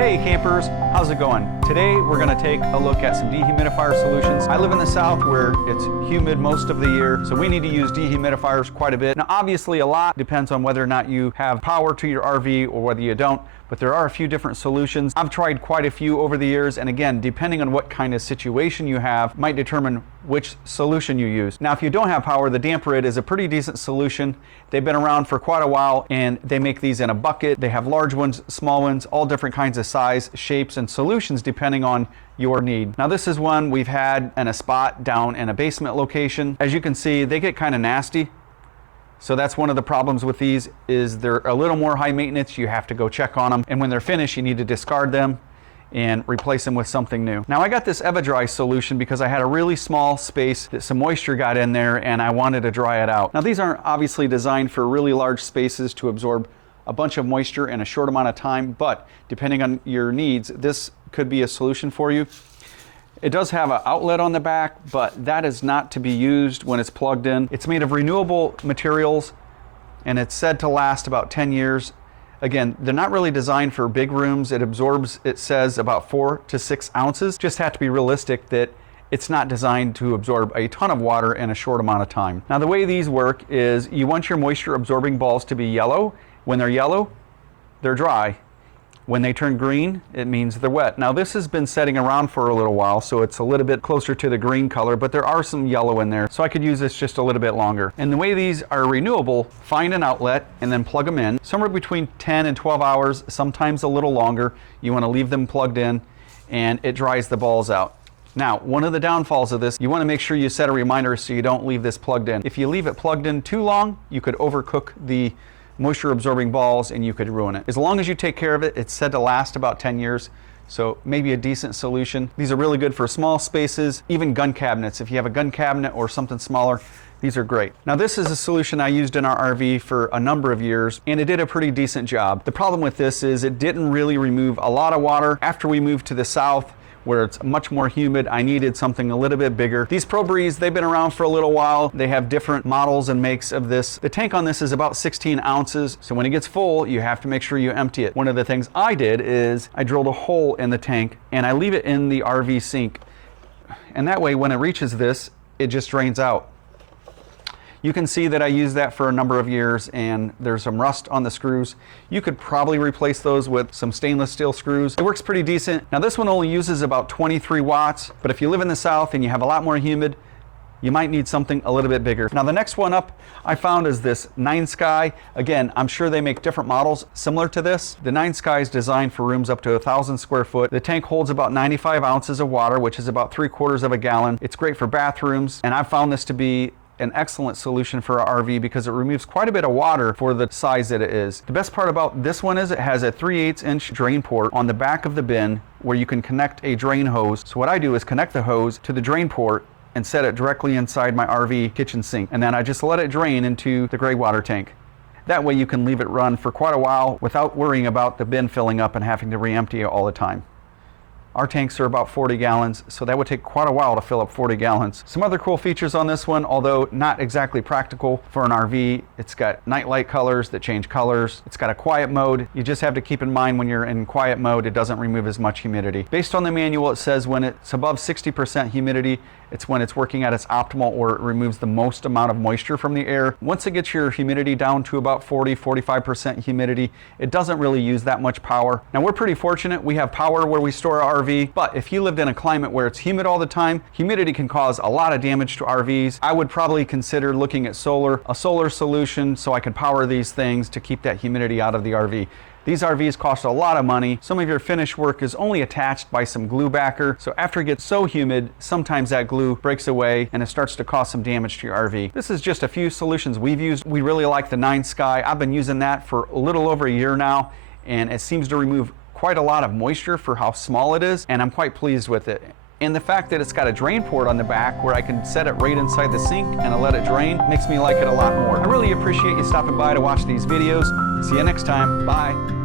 Hey campers, how's it going? Today we're going to take a look at some dehumidifier solutions. I live in the south where it's humid most of the year, so we need to use dehumidifiers quite a bit. Now obviously a lot depends on whether or not you have power to your RV or whether you don't, but there are a few different solutions. I've tried quite a few over the years, and again, depending on what kind of situation you have, might determine which solution you use. Now if you don't have power, the damper is a pretty decent solution. They've been around for quite a while, and they make these in a bucket. They have large ones, small ones, all different kinds of size, shapes, and solutions depending on your need. Now this is one we've had in a spot down in a basement location. As you can see, they get kind of nasty. So that's one of the problems with these, is they're a little more high maintenance. You have to go check on them, and when they're finished, you need to discard them and replace them with something new. Now I got this Eva-Dry solution because I had a really small space that some moisture got in there and I wanted to dry it out. Now these aren't obviously designed for really large spaces to absorb a bunch of moisture in a short amount of time, but depending on your needs, this could be a solution for you. It does have an outlet on the back, but that is not to be used when it's plugged in. It's made of renewable materials and it's said to last about 10 years. Again, they're not really designed for big rooms. It absorbs, it says, about 4 to 6 ounces. Just have to be realistic that it's not designed to absorb a ton of water in a short amount of time. Now the way these work is you want your moisture absorbing balls to be yellow. When they're yellow, they're dry. When they turn green, it means they're wet. Now this has been setting around for a little while, so it's a little bit closer to the green color, but there are some yellow in there, so I could use this just a little bit longer. And the way these are renewable, find an outlet and then plug them in. Somewhere between 10 and 12 hours, sometimes a little longer. You want to leave them plugged in, and it dries the balls out. Now, one of the downfalls of this, you want to make sure you set a reminder so you don't leave this plugged in. If you leave it plugged in too long, you could overcook the moisture absorbing balls and you could ruin it. As long as you take care of it, it's said to last about 10 years. So maybe a decent solution. These are really good for small spaces, even gun cabinets. If you have a gun cabinet or something smaller, these are great. Now this is a solution I used in our RV for a number of years, and it did a pretty decent job. The problem with this is it didn't really remove a lot of water. After we moved to the south, where it's much more humid, I needed something a little bit bigger. These ProBreeze, they've been around for a little while. They have different models and makes of this. The tank on this is about 16 ounces, so when it gets full, you have to make sure you empty it. One of the things I did is I drilled a hole in the tank and I leave it in the RV sink. And that way, when it reaches this, it just drains out. You can see that I used that for a number of years, and there's some rust on the screws. You could probably replace those with some stainless steel screws. It works pretty decent. Now this one only uses about 23 watts, but if you live in the south and you have a lot more humid, you might need something a little bit bigger. Now the next one up I found is this 9 Sky. Again, I'm sure they make different models similar to this. The 9 Sky is designed for rooms up to 1,000 square foot. The tank holds about 95 ounces of water, which is about 3/4 of a gallon. It's great for bathrooms, and I've found this to be an excellent solution for our RV because it removes quite a bit of water for the size that it is. The best part about this one is it has a 3/8 inch drain port on the back of the bin where you can connect a drain hose. So what I do is connect the hose to the drain port and set it directly inside my RV kitchen sink. And then I just let it drain into the gray water tank. That way you can leave it run for quite a while without worrying about the bin filling up and having to re-empty it all the time. Our tanks are about 40 gallons, so that would take quite a while to fill up 40 gallons. Some other cool features on this one, although not exactly practical for an RV, it's got night light colors that change colors. It's got a quiet mode. You just have to keep in mind when you're in quiet mode, it doesn't remove as much humidity. Based on the manual, it says when it's above 60% humidity, it's when it's working at its optimal, or it removes the most amount of moisture from the air. Once it gets your humidity down to about 40–45% humidity, it doesn't really use that much power. Now we're pretty fortunate. We have power where we store our RV, but if you lived in a climate where it's humid all the time, humidity can cause a lot of damage to RVs. I would probably consider looking at a solar solution so I can power these things to keep that humidity out of the RV. These RVs cost a lot of money. Some of your finish work is only attached by some glue backer. So after it gets so humid, sometimes that glue breaks away and it starts to cause some damage to your RV. This is just a few solutions we've used. We really like the 9 Sky. I've been using that for a little over a year now, and it seems to remove quite a lot of moisture for how small it is, and I'm quite pleased with it. And the fact that it's got a drain port on the back where I can set it right inside the sink and let it drain makes me like it a lot more. I really appreciate you stopping by to watch these videos. See you next time. Bye.